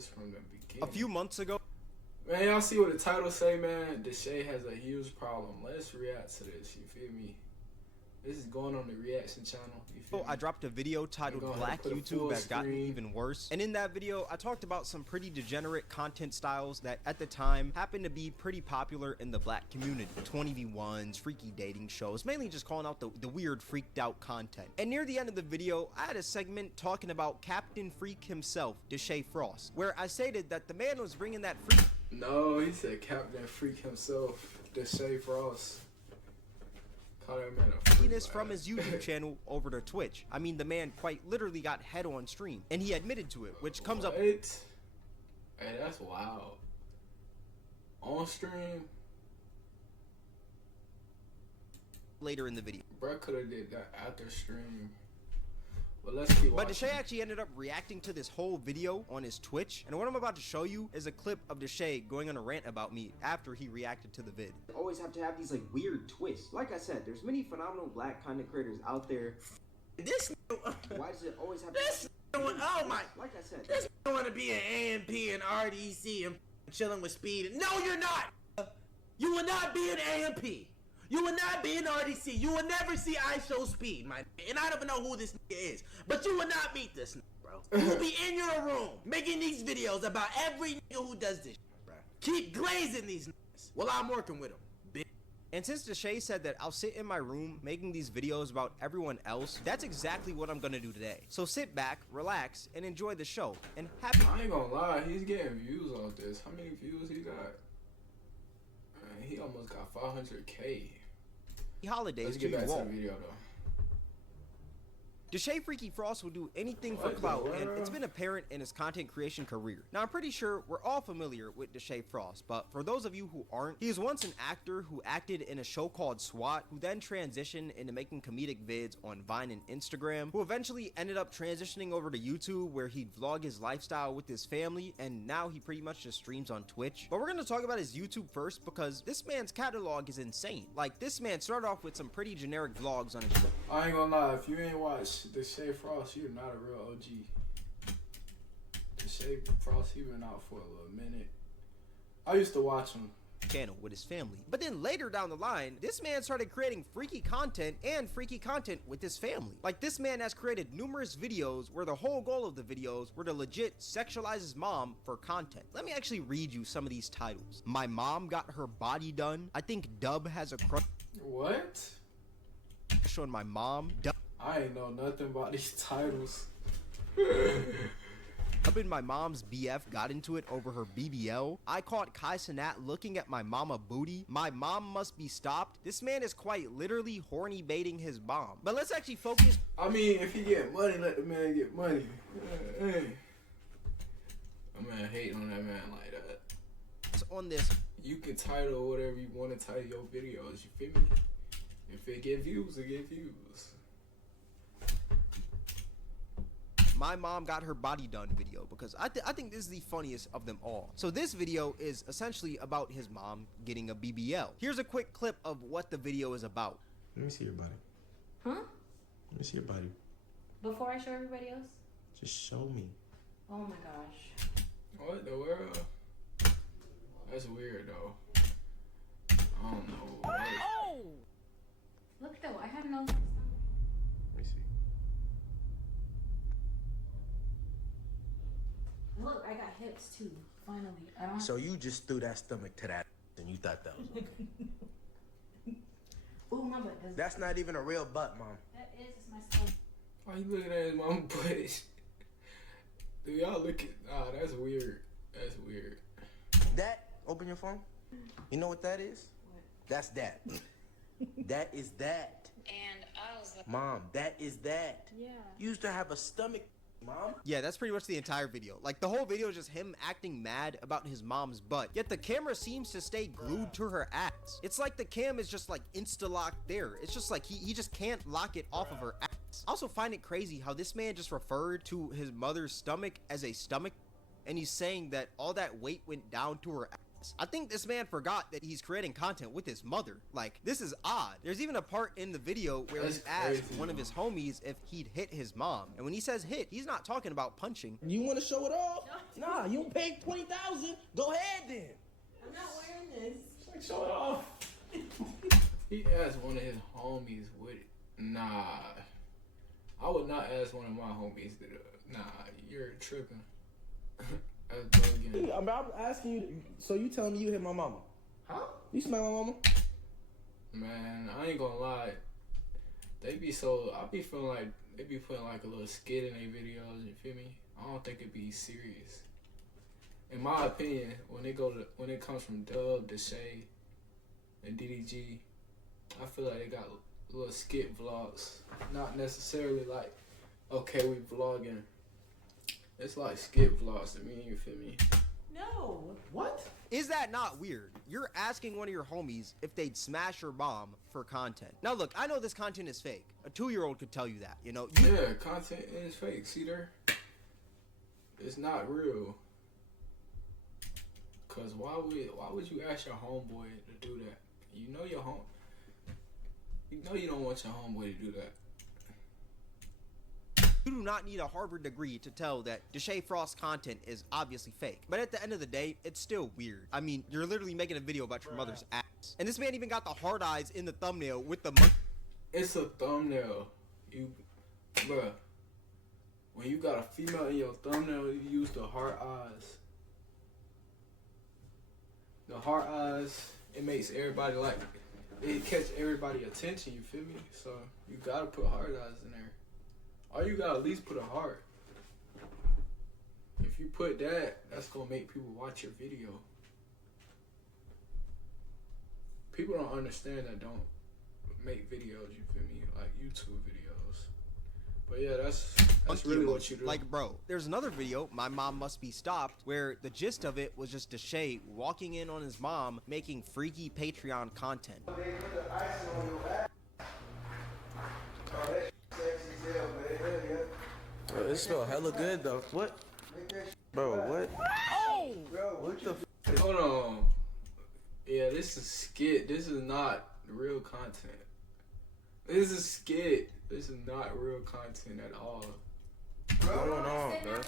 this from the beginning. A few months ago. Man, y'all see what the title say, man? DESSHAE has a huge problem. Let's react to this, you feel me? This is going on the reaction channel, you feel me? I dropped a video titled Black YouTube Has Gotten Even Worse. And in that video, I talked about some pretty degenerate content styles that at the time happened to be pretty popular in the black community. 20v1s, freaky dating shows, mainly just calling out the weird freaked out content. And near the end of the video, I had a segment talking about Captain Freak himself, DESSHAE Frost, where I stated that the man was bringing that freak. No, he said Captain Freak himself, DESSHAE Frost. Freakiness from his YouTube channel over to Twitch. I mean, the man quite literally got head on stream, and he admitted to it, which comes up. Hey, that's wild. On stream. Later in the video. Bro could have did that after stream. But let's keep watching. But DESSHAE actually ended up reacting to this whole video on his Twitch, and what I'm about to show you is a clip of DESSHAE going on a rant about me after he reacted to the vid. Always have to have these like weird twists. Like I said, there's many phenomenal black content creators out there. This why does it always have this to one, oh my, like I said, this want to be an AMP and RDC and chilling with Speed. No, you're not. You will not be an AMP. You will not be an RDC. You will never see I Show Speed, my and I don't even know who this nigga is. But you will not meet this nigga, bro. You will be in your room making these videos about every nigga who does this shit, bro. Keep glazing these niggas while I'm working with them. And since DESSHAE said that I'll sit in my room making these videos about everyone else, that's exactly what I'm gonna do today. So sit back, relax, and enjoy the show. And happy. I ain't gonna lie, he's getting views on this. How many views he got? Man, he almost got 500K. Holidays. Let's get back to the video though. DESSHAE Freaky Frost will do anything for clout, and it's been apparent in his content creation career. Now, I'm pretty sure we're all familiar with DESSHAE Frost, but for those of you who aren't, he was once an actor who acted in a show called SWAT, who then transitioned into making comedic vids on Vine and Instagram, who eventually ended up transitioning over to YouTube, where he'd vlog his lifestyle with his family, and now he pretty much just streams on Twitch. But we're gonna talk about his YouTube first, because this man's catalog is insane. Like, this man started off with some pretty generic vlogs on his show. I ain't gonna lie, if you ain't watched DESSHAE Frost, you're not a real OG. DESSHAE Frost, he been out for a little minute. I used to watch him. Channel with his family. But then later down the line, this man started creating freaky content with his family. Like, this man has created numerous videos where the whole goal of the videos were to legit sexualize his mom for content. Let me actually read you some of these titles. My mom got her body done. I think Dub has a crush. What? On my mom. Dub. I ain't know nothing about these titles. Dub and my mom's BF got into it over her BBL. I caught Keiizzo looking at my mama booty. My mom must be stopped. This man is quite literally horny baiting his mom. But let's actually focus. I mean, if he get money, let the man get money. Hey. I'm gonna hate on that man like that. On this. You can title whatever you want to title your videos, you feel me? If it get views, it get views. My mom got her body done video, because I think this is the funniest of them all. So this video is essentially about his mom getting a BBL. Here's a quick clip of what the video is about. Let me see your body. Huh? Let me see your body. Before I show everybody else? Just show me. Oh my gosh. What the world? That's weird though. I don't know. Oh! Look though, I have no. Let me see. Look, I got hips too. Finally, I don't. So you just threw that stomach to that, and you thought that was okay. Ooh, my butt. That's not even a real butt, mom. That is my stomach. Why you looking at his mama butt? Do y'all look at? Ah, that's weird. That's weird. That. Open your phone. You know what that is? What? That's that. That is that. And I was like, Mom, that is that. yeah. You used to have a stomach, Mom. Yeah, that's pretty much the entire video. Like, the whole video is just him acting mad about his mom's butt, yet the camera seems to stay glued to her ass. It's like the cam is just like insta-locked there. It's just like he just can't lock it off of her ass. I also find it crazy how this man just referred to his mother's stomach as a stomach, and he's saying that all that weight went down to her ass. I think this man forgot that he's creating content with his mother. Like, this is odd. There's even a part in the video where That's he asked crazy, one of his homies if he'd hit his mom. And when he says hit, he's not talking about punching. You want to show it off? Nah, you don't pay 20,000. Go ahead then. I'm not wearing this. Like, show it off. He asked one of his homies with it. Nah. I would not ask one of my homies to do it. Nah, you're tripping. That's bugging. I'm asking you, so you telling me you hit my mama? Huh? You smell my mama? Man, I ain't gonna lie. They be so, I be feeling like they be putting like a little skit in their videos, you feel me? I don't think it be serious. In my opinion, when it comes from Dub, DESSHAE, and DDG, I feel like they got little skit vlogs. Not necessarily like, okay, we vlogging. It's like skit vlogs to me, you feel me? No. What? Is that not weird? You're asking one of your homies if they'd smash your mom for content. Now look, I know this content is fake. A 2-year-old could tell you that, you know? Yeah, content is fake. See there? It's not real. Cause why would you ask your homeboy to do that? You know you don't want your homeboy to do that. You do not need a Harvard degree to tell that DESSHAE Frost content is obviously fake. But at the end of the day, it's still weird. I mean, you're literally making a video about your mother's ass. And this man even got the hard eyes in the thumbnail with the It's a thumbnail. Bruh. When you got a female in your thumbnail, you use the heart eyes. The heart eyes, it makes everybody like, it catch everybody attention, you feel me? So you gotta put heart eyes in there. Or you gotta at least put a heart. If you put that, that's gonna make people watch your video. People don't understand that don't make videos, you feel me? Like YouTube videos. But yeah, that's really what you do. Like, bro, there's another video, My Mom Must Be Stopped, where the gist of it was just DESSHAE walking in on his mom making freaky Patreon content. Bro, it smell hella good though. What? Bro, what? Oh! What the f? Hold on. Yeah, this is skit. This is not real content. This is skit. This is not real content at all. What's going on, bro?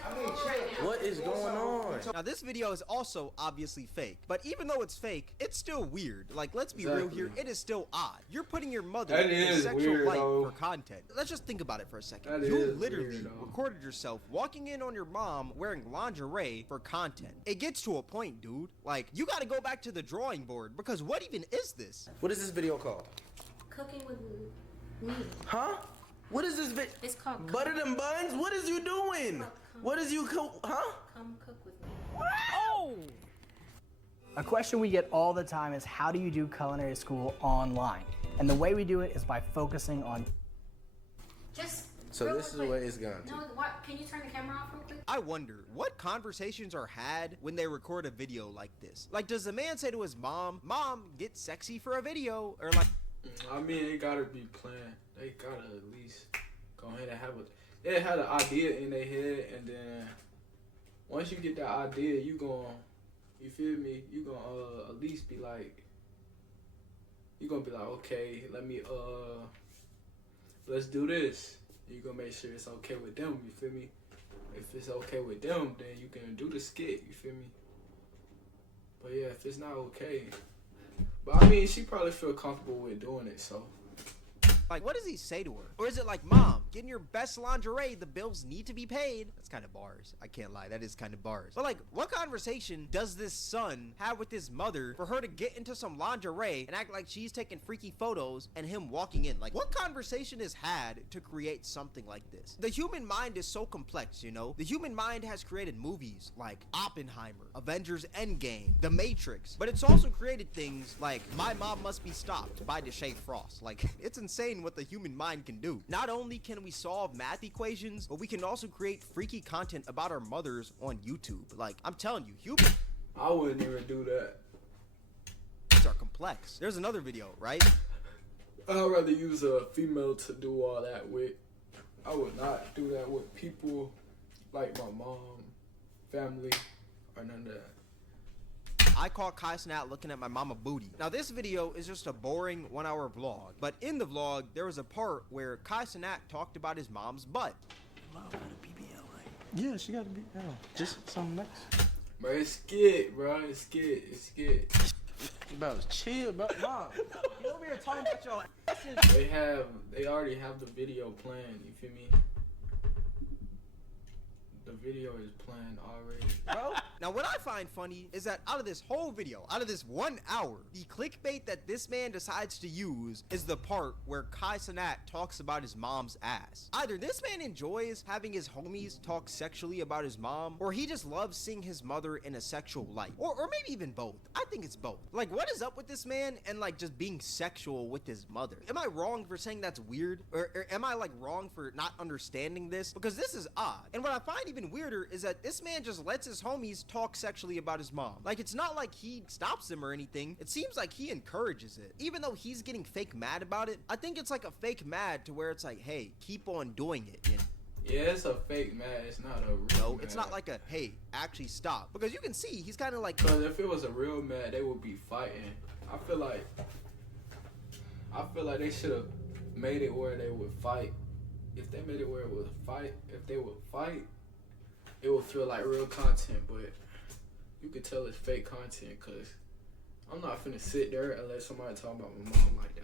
What is going on? Now, this video is also obviously fake, but even though it's fake, it's still weird. Like, let's be real here, it is still odd. You're putting your mother That in a is sexual weird, light though. for content. Let's just think about it for a second. That You is literally weird, though. recorded yourself walking in on your mom wearing lingerie for content. It gets to a point, dude. Like, you gotta go back to the drawing board, because what even is this? What is this video called? Cooking with me. Huh? What is this video? It's called Butter them buns? What is you doing? What is you huh? Come cook with me. Oh! A question we get all the time is how do you do culinary school online? And the way we do it is by focusing on Just. So real this is the quick. way it's gone. No, what? Can you turn the camera off real quick? I wonder what conversations are had when they record a video like this. Like, does the man say to his mom, "Mom, get sexy for a video," or like? I mean, it gotta be planned. They gotta at least go ahead and have they had an idea in their head, and then once you get that idea, you feel me? You gonna at least be like, you gonna be like, okay, let's do this. You gonna make sure it's okay with them. You feel me? If it's okay with them, then you can do the skit. You feel me? But yeah, if it's not okay. But I mean, she probably feel comfortable with doing it, so. Like, what does he say to her? Or is it like, "Mom, get in your best lingerie, the bills need to be paid"? That's kind of bars. I can't lie, that is kind of bars. But like, what conversation does this son have with his mother for her to get into some lingerie and act like she's taking freaky photos and him walking in? Like, what conversation is had to create something like this? The human mind is so complex, you know? The human mind has created movies like Oppenheimer, Avengers Endgame, The Matrix, but it's also created things like My Mom Must Be Stopped by DESSHAE Frost. Like, it's insane what the human mind can do. Not only can we solve math equations, but we can also create freaky content about our mothers on YouTube. Like, I'm telling you, humans I wouldn't even do that. are complex. There's another video, right? I'd rather use a female to do all that with. I would not do that with people like my mom, family, or none of that. I caught Keiizzo looking at my mama booty. Now this video is just a boring 1-hour vlog, but in the vlog there was a part where Keiizzo talked about his mom's butt. Yeah, she got to be. Just something nice. Bro, it's skit, bro. It's skit. Bro, chill, bro. Mom. You over here talking about your asses. They already have the video planned, you feel me? The video is planned already. Bro. Now what I find funny is that out of this whole video, out of this 1 hour, the clickbait that this man decides to use is the part where Keiizzo talks about his mom's ass. Either this man enjoys having his homies talk sexually about his mom, or he just loves seeing his mother in a sexual light. Or maybe even both. I think it's both. Like, what is up with this man and like just being sexual with his mother? Am I wrong for saying that's weird? Or am I like wrong for not understanding this? Because this is odd. And what I find even weirder is that this man just lets his homies talk sexually about his mom. Like, it's not like he stops them or anything. It seems like he encourages it. Even though he's getting fake mad about it, I think it's like a fake mad to where it's like, hey, keep on doing it. And Yeah, it's a fake mad. It's not a real no, mad. it's not like a, hey, actually stop. Because you can see he's kind of like, Because if it was a real mad, they would be fighting. I feel like they should have made it where they would fight. If they made it where it would fight, if they would fight, it would feel like real content, but you could tell it's fake content because I'm not finna sit there and let somebody talk about my mom like that.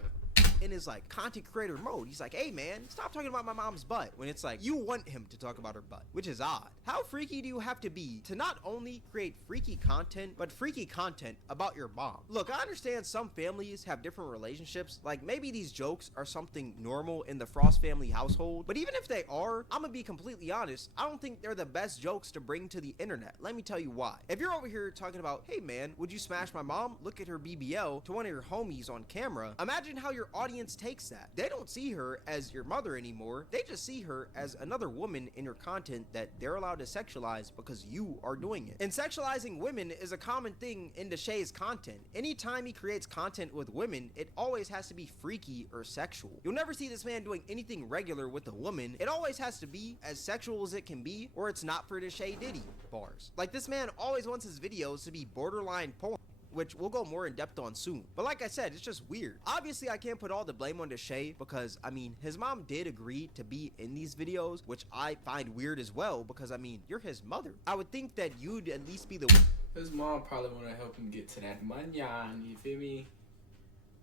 in his like content creator mode. He's like, hey man, stop talking about my mom's butt, when it's like you want him to talk about her butt, which is odd. How freaky do you have to be to not only create freaky content, but freaky content about your mom? Look, I understand some families have different relationships, like maybe these jokes are something normal in the Frost family household, but even if they are, I'm gonna be completely honest, I don't think they're the best jokes to bring to the internet. Let me tell you why. If you're over here talking about, hey man, would you smash my mom? Look at her BBL to one of your homies on camera, imagine how your audience takes that. They don't see her as your mother anymore, they just see her as another woman in your content that they're allowed to sexualize because you are doing it. And sexualizing women is a common thing in DESSHAE's content. Anytime he creates content with women, it always has to be freaky or sexual. You'll never see this man doing anything regular with a woman. It always has to be as sexual as it can be, or it's not for DESSHAE Diddy bars. Like, this man always wants his videos to be borderline porn, which we'll go more in depth on soon. But like I said, it's just weird. Obviously, I can't put all the blame on DESSHAE because, I mean, his mom did agree to be in these videos, which I find weird as well because, I mean, you're his mother. I would think that you'd at least be the... His mom probably want to help him get to that money, you feel me?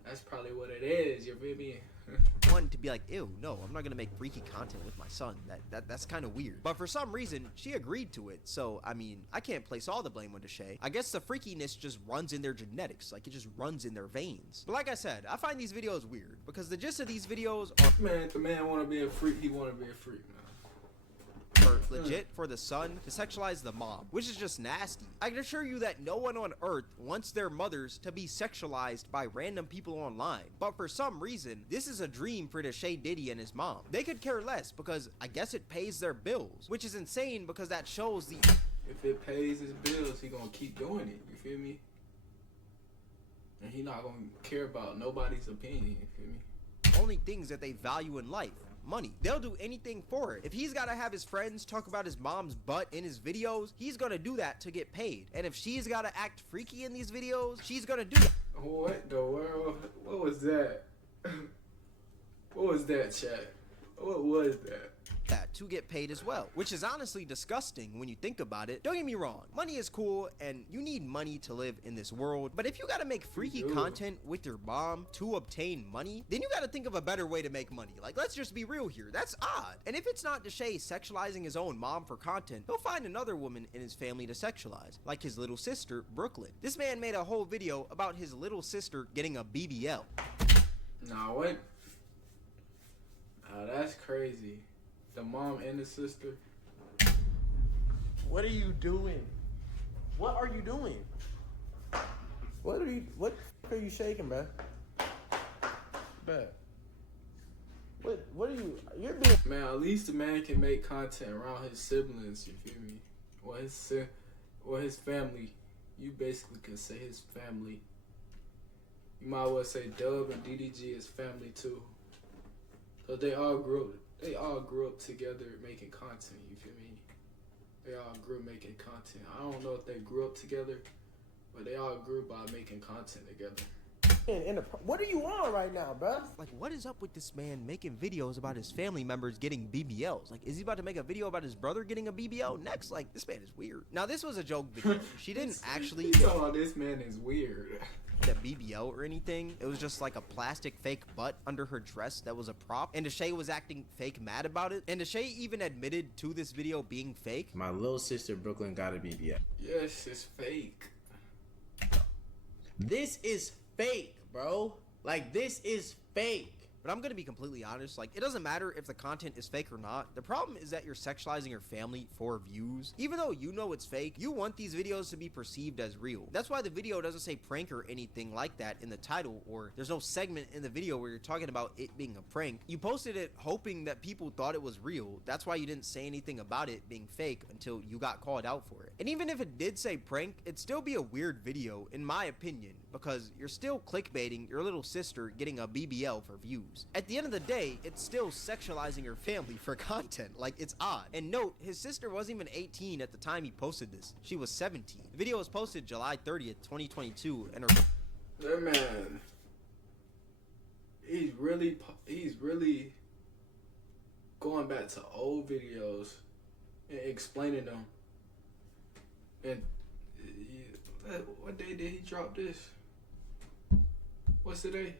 That's probably what it is, you feel me? one to be like, ew, no, I'm not gonna make freaky content with my son. That's kind of weird. But for some reason, she agreed to it. So, I mean, I can't place all the blame on DESSHAE. I guess the freakiness just runs in their genetics. Like, it just runs in their veins. But like I said, I find these videos weird because the gist of these videos are... Man, if the man want to be a freak, he want to be a freak, man. legit for the son to sexualize the mom, which is just nasty. I can assure you that no one on earth wants their mothers to be sexualized by random people online, but for some reason this is a dream for DESSHAE Diddy and his mom. They could care less because I guess it pays their bills, which is insane because that shows the... If it pays his bills, he gonna keep doing it, you feel me? And he not gonna care about nobody's opinion, you feel me? only things that they value in life. Money. They'll do anything for it. If he's gotta have his friends talk about his mom's butt in his videos, he's gonna do that to get paid. And if she's gotta act freaky in these videos, she's gonna do that. What the world? What was that? What was that, chat? What was that? To get paid as well, which is honestly disgusting when you think about it. Don't get me wrong, money is cool and you need money to live in this world, but if you gotta make freaky content with your mom to obtain money, then you gotta think of a better way to make money. Like, let's just be real here, that's odd. And if it's not DESSHAE sexualizing his own mom for content, he'll find another woman in his family to sexualize, like his little sister, Brooklyn. This man made a whole video about his little sister getting a BBL. Nah, what? That's crazy. The mom and the sister. What are you doing? What are you doing? What are you shaking, bro? What are you're being... Man, at least the man can make content around his siblings, you feel me? Or his family. You basically can say his family. You might well say Dub and DDG is family too. Cause they all grew up together making content, you feel me? They all grew up making content. I don't know if they grew up together, but they all grew by making content together. What are you on right now, bro? Like, what is up with this man making videos about his family members getting BBLs? Like, is he about to make a video about his brother getting a BBL next? Like, this man is weird. Now, this was a joke video. She didn't actually You talking about this man is weird. get a BBL or anything. It was just like a plastic fake butt under her dress that was a prop. And DESSHAE was acting fake mad about it. And DESSHAE even admitted to this video being fake. My little sister Brooklyn got a BBL. Yes, it's fake. This is fake, bro. Like, this is fake. But I'm gonna be completely honest, like, it doesn't matter if the content is fake or not. The problem is that you're sexualizing your family for views. Even though you know it's fake, you want these videos to be perceived as real. That's why the video doesn't say prank or anything like that in the title, or there's no segment in the video where you're talking about it being a prank. You posted it hoping that people thought it was real. That's why you didn't say anything about it being fake until you got called out for it. And even if it did say prank, it'd still be a weird video, in my opinion, because you're still clickbaiting your little sister getting a BBL for views. At the end of the day, it's still sexualizing your family for content. Like, it's odd. And note, his sister wasn't even 18 at the time he posted this. She was 17. The video was posted July 30th, 2022, and her... That man, he's really going back to old videos and explaining them. And what day did he drop this? What's today?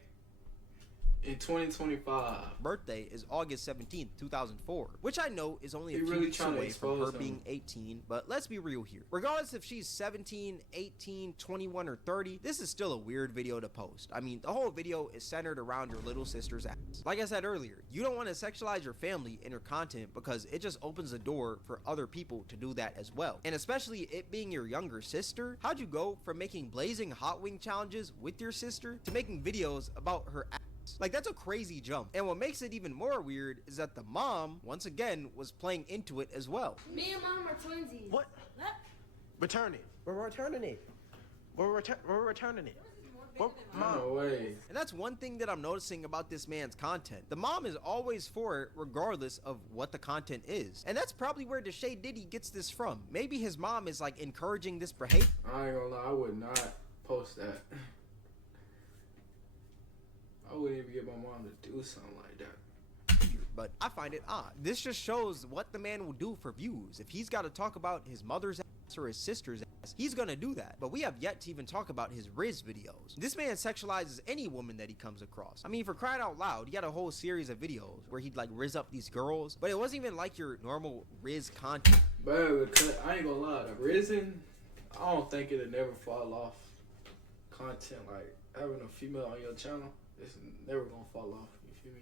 In 2025. birthday is August 17th, 2004, which I know is only a He few really weeks trying to away from expose her being 18, but let's be real here. Regardless if she's 17, 18, 21, or 30, this is still a weird video to post. I mean, the whole video is centered around your little sister's ass. Like I said earlier, you don't want to sexualize your family in your content because it just opens the door for other people to do that as well. And especially it being your younger sister, how'd you go from making blazing hot wing challenges with your sister to making videos about her ass? Like, that's a crazy jump. And what makes it even more weird is that the mom, once again, was playing into it as well. Me and mom are twinsies. What? Return it. We're returning it. We're returning it. Mom. No way. And that's one thing that I'm noticing about this man's content. The mom is always for it regardless of what the content is. And that's probably where DESSHAE Diddy gets this from. Maybe his mom is like encouraging this behavior. I ain't gonna lie, I would not post that. I wouldn't even get my mom to do something like that. But I find it odd. This just shows what the man will do for views. If he's got to talk about his mother's ass or his sister's ass, he's gonna do that. But we have yet to even talk about his Riz videos. This man sexualizes any woman that he comes across. I mean, for crying out loud, he had a whole series of videos where he'd like Riz up these girls, but it wasn't even like your normal Riz content. But I ain't gonna lie, the Risen, I don't think it'll never fall off content. Like, having a female on your channel, it's never gonna fall off. You feel me?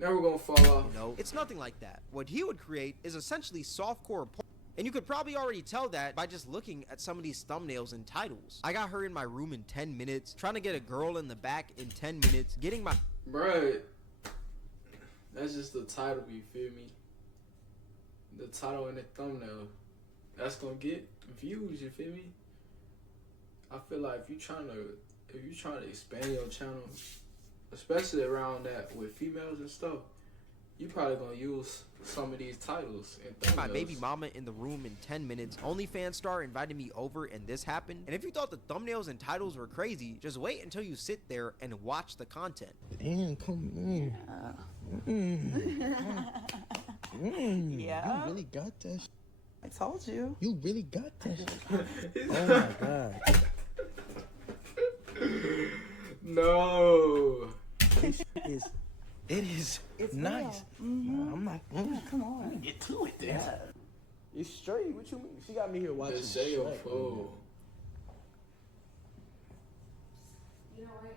Never gonna fall off. You know, it's nothing like that. What he would create is essentially softcore porn. And you could probably already tell that by just looking at some of these thumbnails and titles. I got her in my room in 10 minutes, trying to get a girl in the back in 10 minutes, getting my... Bruh, that's just the title, you feel me? The title and the thumbnail. That's gonna get views, you feel me? I feel like if you trying to expand your channel, especially around that with females and stuff, you probably gonna use some of these titles and thumbnails. My baby mama in the room in 10 minutes. OnlyFans star invited me over and this happened. And if you thought the thumbnails and titles were crazy, just wait until you sit there and watch the content. Damn, come on. Yeah. You really got that. I told you. You really got that. Oh my god. No. It is It's nice. real. Mhm. I'm like, Come on. Get to it then. Yeah. You straight? What you mean? She got me here watching DESSHAE a Shrek. fool. You know what,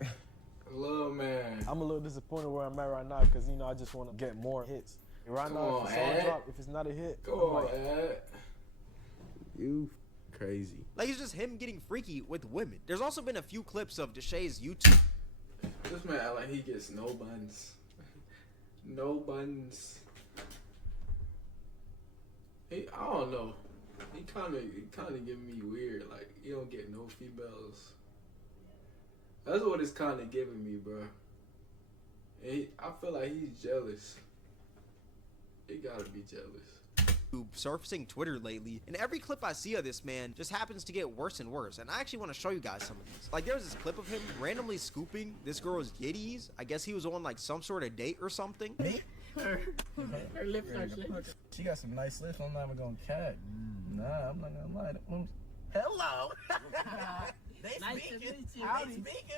y'all? Little man. I'm a little disappointed where I'm at right now because, you know, I just want to get more hits. And right Come now, on, if, the song Ed. drop, if it's not a hit, Go I'm on, like, Ed. You crazy. Like, it's just him getting freaky with women. There's also been a few clips of DESSHAE's YouTube. This man act like he gets no buns. No buns. I don't know. He kind of giving me weird. Like, he don't get no females. That's what it's kind of giving me, bro. And I feel like he's jealous. He gotta be jealous. surfacing Twitter lately, and every clip I see of this man just happens to get worse and worse. And I actually want to show you guys some of these. Like, there's this clip of him randomly scooping this girl's yitties. I guess he was on like some sort of date or something. Her lips are she got some nice lips. I'm not even gonna cat. Nah, I'm not gonna lie. Hello. They speaking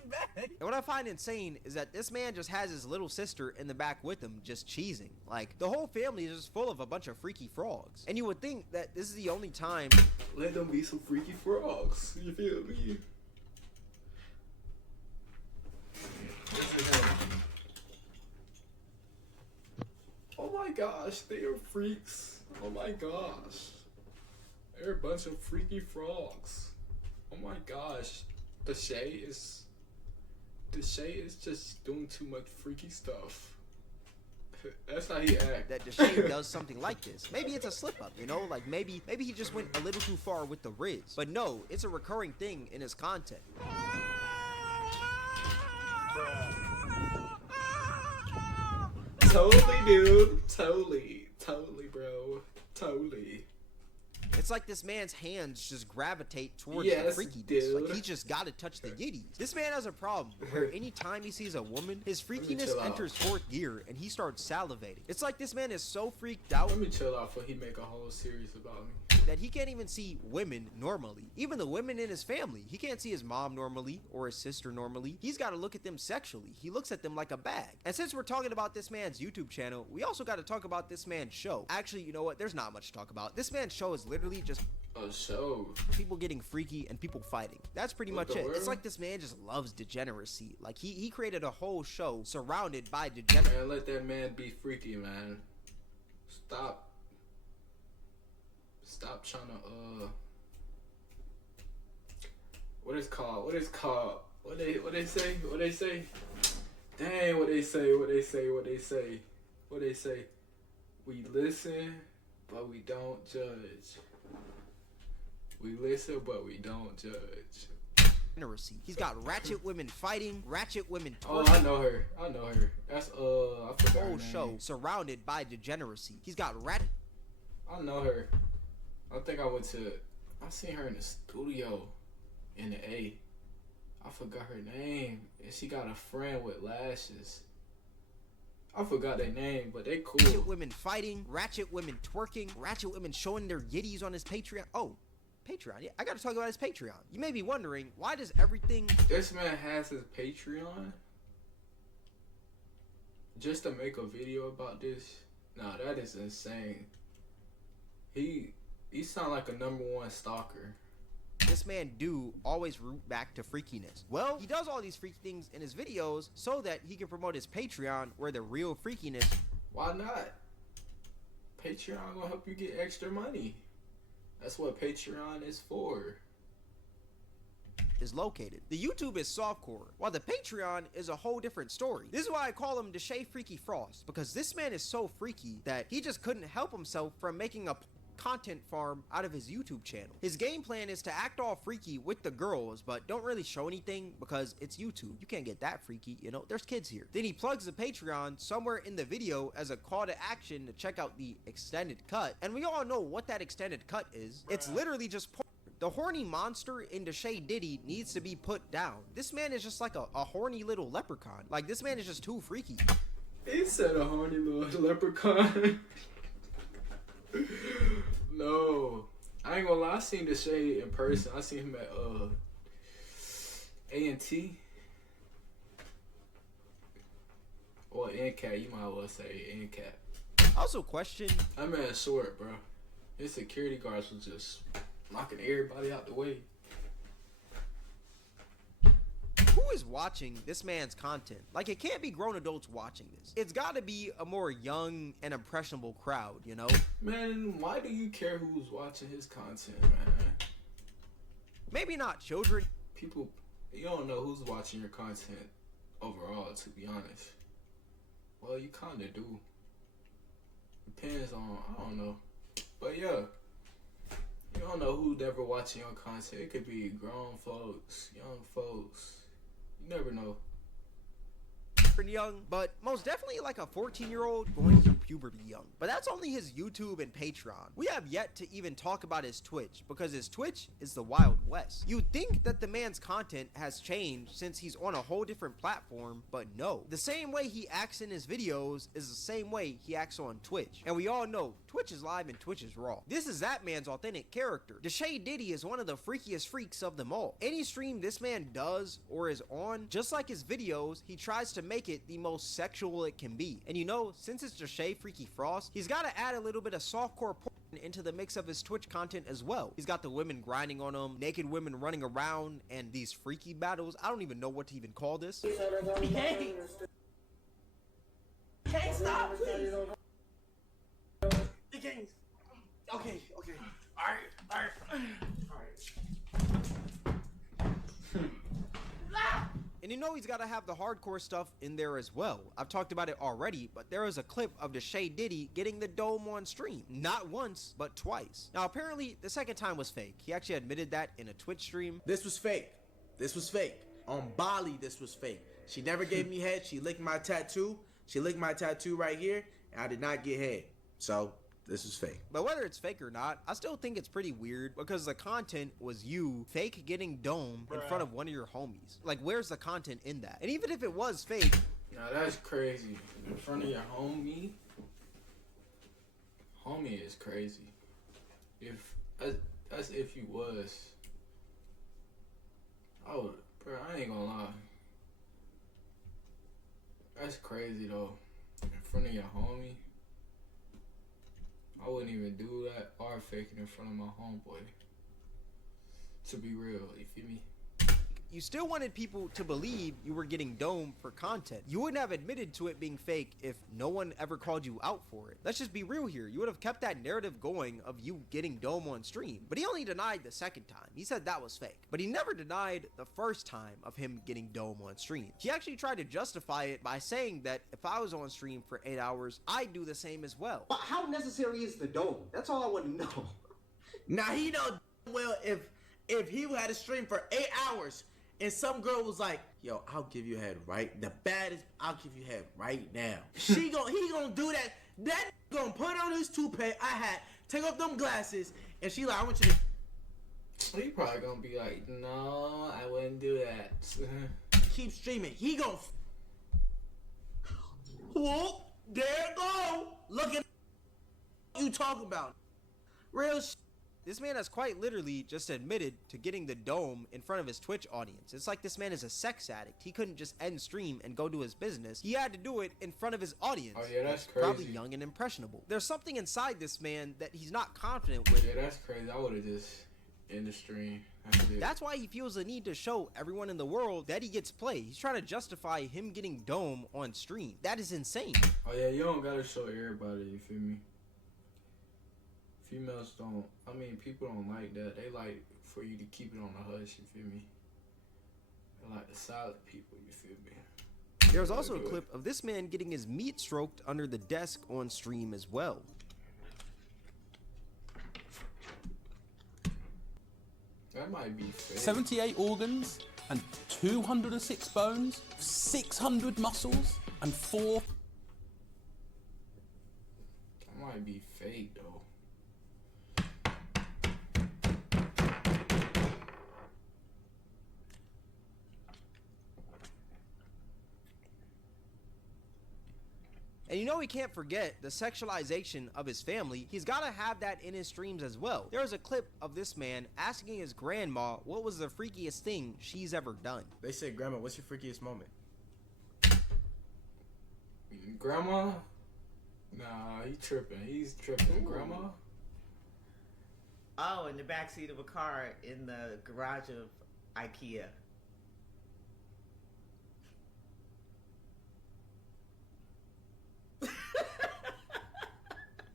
back. And what I find insane is that this man just has his little sister in the back with him just cheesing. Like, the whole family is just full of a bunch of freaky frogs. And you would think that this is the only time. Let them be some freaky frogs. You feel me? Oh my gosh, they are freaks. Oh my gosh. They're a bunch of freaky frogs. Oh my gosh. DESSHAE is just doing too much freaky stuff. That's how he acts. That DESSHAE does something like this. Maybe it's a slip up, you know? Like maybe he just went a little too far with the Riz. But no, it's a recurring thing in his content. Totally, dude. Totally, bro. Totally. It's like this man's hands just gravitate towards yes, the freakiness. Dude. Like he just gotta touch the yitties. This man has a problem where anytime he sees a woman, his freakiness enters fourth gear and he starts salivating. It's like this man is so freaked out. Let me chill out before he make a whole series about me. That he can't even see women normally. Even the women in his family. He can't see his mom normally or his sister normally. He's got to look at them sexually. He looks at them like a bag. And since we're talking about this man's YouTube channel, we also got to talk about this man's show. Actually, you know what? There's not much to talk about. This man's show is literally just a show. People getting freaky and people fighting. That's pretty much it. It's like this man just loves degeneracy. Like he created a whole show surrounded by degeneracy. Man, let that man be freaky, man. Stop trying to what is called? What they say? Dang, what they say? We listen, but we don't judge. We listen, but we don't judge. Degeneracy. He's got ratchet women fighting, ratchet women twerking. Oh, I know her. That's I forgot her whole name. show surrounded by degeneracy. He's got I know her. I seen her in the studio in the A. I forgot her name. And she got a friend with lashes. I forgot their name, but they cool. Ratchet women fighting, ratchet women twerking, ratchet women showing their yitties on his Patreon. Oh, Patreon. Yeah, I gotta talk about his Patreon. You may be wondering, why does everything... This man has his Patreon just to make a video about this? Nah, that is insane. He sound like a #1 stalker. This man do always root back to freakiness. Well, he does all these freaky things in his videos so that he can promote his Patreon where the real freakiness... Why not? Patreon gonna help you get extra money. That's what Patreon is for. Is located. The YouTube is softcore, while the Patreon is a whole different story. This is why I call him DESSHAE Freaky Frost, because this man is so freaky that he just couldn't help himself from making a content farm out of his YouTube channel. His game plan is to act all freaky with the girls, but don't really show anything because it's YouTube. You can't get that freaky, you know, there's kids here. Then he plugs the Patreon somewhere in the video as a call to action to check out the extended cut, and we all know what that extended cut is. It's literally just porn. The horny monster in DESSHAE Diddy needs to be put down. This man is just like a horny little leprechaun. Like, this man is just too freaky. He said a horny little leprechaun. No, I ain't gonna lie. I seen DESSHAE in person. I seen him at A&T or NCAT. You might as well say NCAT. Also, question. That man's short, bro. His security guards was just knocking everybody out the way. Who is watching this man's content? Like, it can't be grown adults watching this. It's got to be a more young and impressionable crowd, you know? Man, why do you care who's watching his content, man? Maybe not children. People, you don't know who's watching your content overall, to be honest. Well, you kind of do. Depends on, I don't know. But yeah, you don't know who's ever watching your content. It could be grown folks, young folks. You never know. Young, but most definitely like a 14-year-old going through puberty. puberty young. But that's only his YouTube and Patreon. We have yet to even talk about his Twitch, because his Twitch is the Wild West. You'd think that the man's content has changed since he's on a whole different platform, but no. The same way he acts in his videos is the same way he acts on Twitch. And we all know Twitch is live and Twitch is raw. This is that man's authentic character. DESSHAE Diddy is one of the freakiest freaks of them all. Any stream this man does or is on, just like his videos, he tries to make it the most sexual it can be. And you know, since it's DESSHAE Freaky Frost, he's got to add a little bit of softcore porn into the mix of his Twitch content as well. He's got the women grinding on him, naked women running around, and these freaky battles. I don't even know what to even call this. Hey. Can't stop, please. The games. Okay. Alright. And you know he's got to have the hardcore stuff in there as well. I've talked about it already, but there is a clip of DESSHAE Diddy getting the dome on stream. Not once, but twice. Now apparently, the second time was fake. He actually admitted that in a Twitch stream. This was fake. On Bali, this was fake. She never gave me head. She licked my tattoo. She licked my tattoo right here, and I did not get head. So, this is fake. But whether it's fake or not, I still think it's pretty weird because the content was you fake getting dome in front of one of your homies. Like, where's the content in that? And even if it was fake... Nah, that's crazy. In front of your homie? Homie is crazy. That's if you was. Oh, bro, I ain't gonna lie. That's crazy though. In front of your homie. I wouldn't even do that or fake it in front of my homeboy. To be real, you feel me? You still wanted people to believe you were getting dome for content. You wouldn't have admitted to it being fake if no one ever called you out for it. Let's just be real here. You would have kept that narrative going of you getting dome on stream. But he only denied the second time. He said that was fake. But he never denied the first time of him getting dome on stream. He actually tried to justify it by saying that if I was on stream for 8 hours, I'd do the same as well. But how necessary is the dome? That's all I want to know. Now he know well if he had a stream for 8 hours and some girl was like, yo, I'll give you head right. The baddest, I'll give you head right now. He gonna do that. That gonna put on his toupee, a hat, take off them glasses, and she like, I want you to. He probably gonna be like, no, I wouldn't do that. Keep streaming. He gonna. Whoop, there it go. Look at you talking about. Real shit. This man has quite literally just admitted to getting the dome in front of his Twitch audience. It's like this man is a sex addict. He couldn't just end stream and go do his business. He had to do it in front of his audience. Oh yeah, that's He's crazy. probably young and impressionable. There's something inside this man that he's not confident with. Yeah, that's crazy. I would have just ended the stream. That's why he feels the need to show everyone in the world that he gets play. He's trying to justify him getting dome on stream. That is insane. Oh yeah, you don't gotta show everybody, you feel me? Females don't, I mean, people don't like that. They like for you to keep it on the hush, you feel me? They like the silent people, you feel me? There's also a clip of this man getting his meat stroked under the desk on stream as well. That might be fake. 78 organs and 206 bones, 600 muscles and 4... That might be fake though. And you know he can't forget the sexualization of his family. He's got to have that in his streams as well. There is a clip of this man asking his grandma what was the freakiest thing she's ever done. They said, Grandma, what's your freakiest moment? Grandma? Nah, he tripping. He's tripping. Grandma? Oh, in the backseat of a car in the garage of IKEA.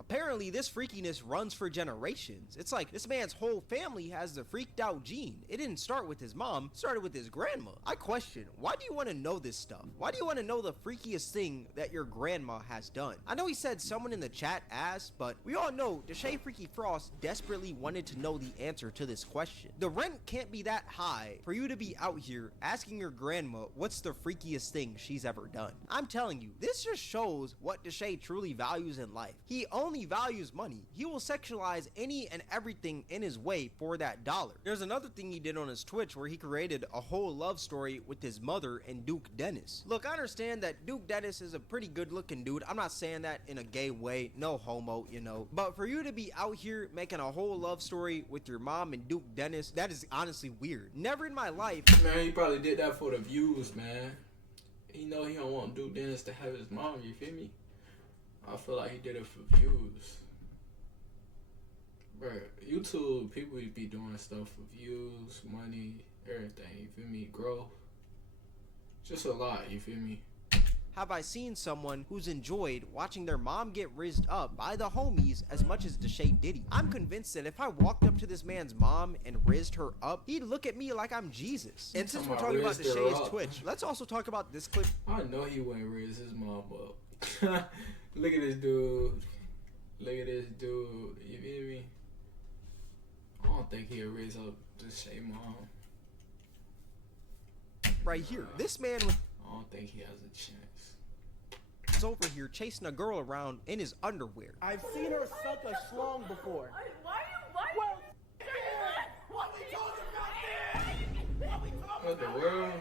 Apparently Apparently, this freakiness runs for generations. It's like this man's whole family has the freaked out gene. It didn't start with his mom, it started with his grandma. I question, why do you want to know this stuff? Why do you want to know the freakiest thing that your grandma has done? I know he said someone in the chat asked, but we all know DESSHAE Freaky Frost desperately wanted to know the answer to this question. The rent can't be that high for you to be out here asking your grandma what's the freakiest thing she's ever done. I'm telling you, this just shows what DESSHAE truly values in life. He only values money. He will sexualize any and everything in his way for that dollar. There's another thing he did on his Twitch where he created a whole love story with his mother and Duke Dennis. Look, I understand that Duke Dennis is a pretty good looking dude. I'm not saying that in a gay way, no homo, you know. But for you to be out here making a whole love story with your mom and Duke Dennis, that is honestly weird. Never in my life. Man, he probably did that for the views, man. He know he don't want Duke Dennis to have his mom, you feel me? I feel like he did it for views. Bruh, YouTube, people be doing stuff for views, money, everything, you feel me? Growth. Just a lot, you feel me? Have I seen someone who's enjoyed watching their mom get rizzed up by the homies as much as DESSHAE did? I'm convinced that if I walked up to this man's mom and rizzed her up, he'd look at me like I'm Jesus. And since we're talking about DESSHAE's Twitch, let's also talk about this clip. I know he wouldn't rizz his mom up. Look at this dude. Look at this dude. You feel me? I don't think he'll rizz up DESSHAE mom. Right here, this man was I don't think he has a chance. over here chasing a girl around in his underwear. I've seen her suck a schlong before. What the world?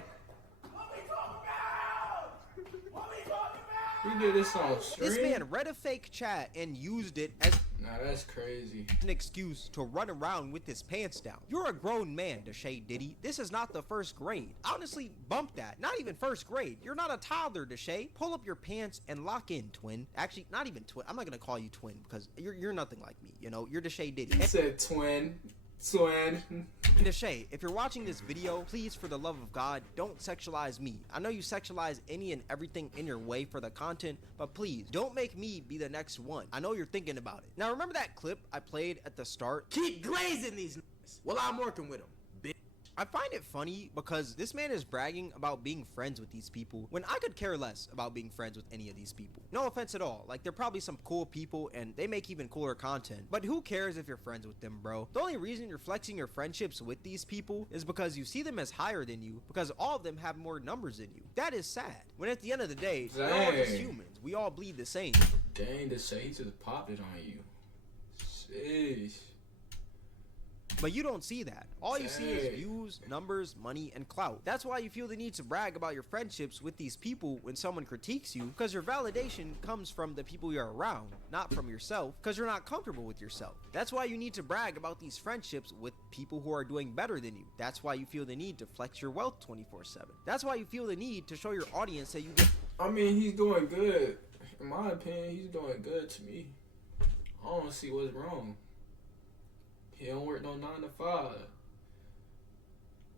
He did this on stream? This man read a fake chat and used it as Nah, that's crazy. an excuse to run around with his pants down. You're a grown man, DESSHAE Diddy. This is not the first grade. Honestly, bump that. Not even first grade. You're not a toddler, DESSHAE. Pull up your pants and lock in, twin. Actually, not even twin. I'm not gonna call you twin because you're nothing like me. You know, you're DESSHAE Diddy. He said twin. Twin. DESSHAE, if you're watching this video, please, for the love of God, don't sexualize me. I know you sexualize any and everything in your way for the content, but please, don't make me be the next one. I know you're thinking about it. Now, remember that clip I played at the start? Keep glazing these niggas while I'm working with them. I find it funny because this man is bragging about being friends with these people when I could care less about being friends with any of these people. No offense at all. Like, they're probably some cool people and they make even cooler content. But who cares if you're friends with them, bro? The only reason you're flexing your friendships with these people is because you see them as higher than you because all of them have more numbers than you. That is sad. When at the end of the day, we're all just humans. We all bleed the same. Dang, DESSHAE, he just popped it on you. Sheesh. But you don't see that. All you see is views, numbers, money, and clout. That's why you feel the need to brag about your friendships with these people when someone critiques you, because your validation comes from the people you're around, not from yourself, because you're not comfortable with yourself. That's why you need to brag about these friendships with people who are doing better than you. That's why you feel the need to flex your wealth 24/7. That's why you feel the need to show your audience that you get. I mean, he's doing good. In my opinion, he's doing good to me. I don't see what's wrong. He don't work no 9 to 5.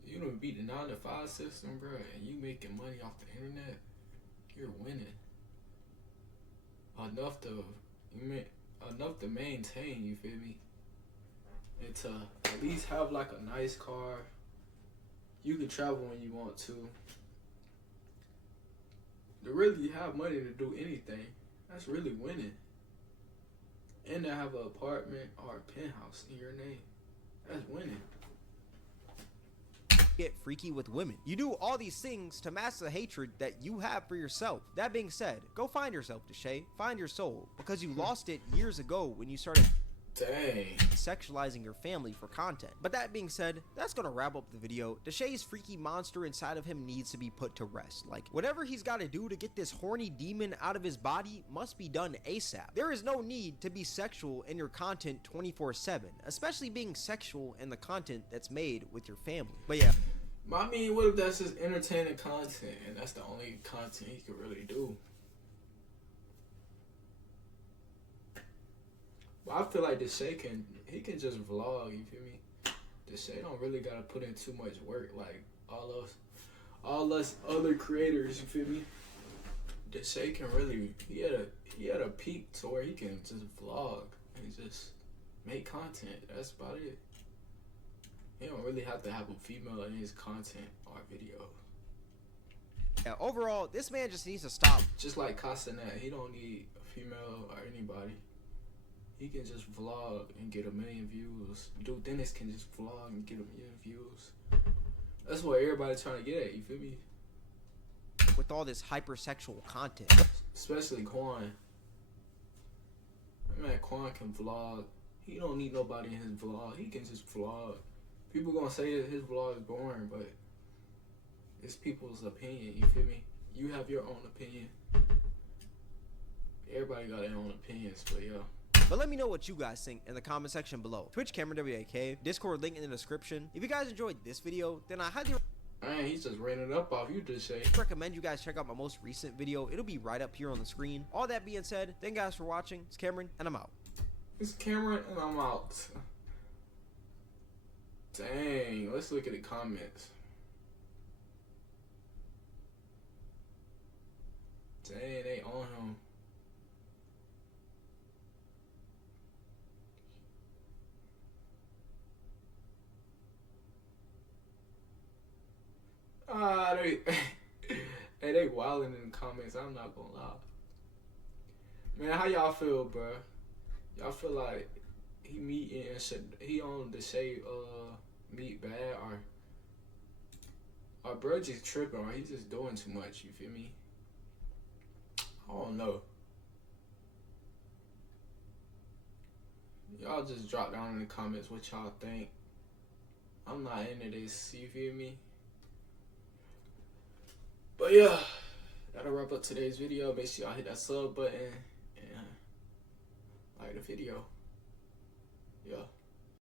You don't beat the 9 to 5 system, bro, and you making money off the internet. You're winning. Enough to maintain. You feel me? And to at least have like a nice car. You can travel when you want to. To really have money to do anything, that's really winning. And to have an apartment or a penthouse in your name, that's winning. Get freaky with women. You do all these things to mask the hatred that you have for yourself. That being said, go find yourself, DESSHAE. Find your soul, because you lost it years ago when you started sexualizing your family for content. But that being said, that's gonna wrap up the video. DESSHAE's freaky monster inside of him needs to be put to rest. Like, whatever he's got to do to get this horny demon out of his body must be done ASAP. There is no need to be sexual in your content 24/7, especially being sexual in the content that's made with your family. But yeah. I mean, what if that's just entertaining content and that's the only content he could really do? I feel like DESSHAE can just vlog, you feel me? DESSHAE don't really gotta put in too much work like all us other creators, you feel me? DESSHAE can really he had a peak to where he can just vlog and just make content. That's about it. He don't really have to have a female in his content or video. Yeah, overall, this man just needs to stop. Just like Castanet, he don't need a female or anybody. He can just vlog and get 1 million views. Dude Dennis can just vlog and get 1 million views. That's what everybody's trying to get at, you feel me? With all this hypersexual content. Especially Quan. Man, Quan can vlog. He don't need nobody in his vlog. He can just vlog. People gonna say that his vlog is boring, but it's people's opinion, you feel me? You have your own opinion. Everybody got their own opinions, but yeah. But let me know what you guys think in the comment section below. Twitch Kameron WAK, Discord link in the description. If you guys enjoyed this video, then I highly Man, he's just raining up off you, DESSHAE. recommend you guys check out my most recent video. It'll be right up here on the screen. All that being said, thank you guys for watching. It's Kameron, and I'm out. It's Kameron, and I'm out. Dang, let's look at the comments. Dang, they on him. They wilding in the comments. I'm not gonna lie. Man, how y'all feel, bro? Y'all feel like he meeting and he on DESSHAE meet bad, or bro just tripping, or he just doing too much? You feel me? I don't know. Y'all just drop down in the comments what y'all think. I'm not into this. You feel me? But yeah, that'll wrap up today's video. Make sure y'all hit that sub button and like the video.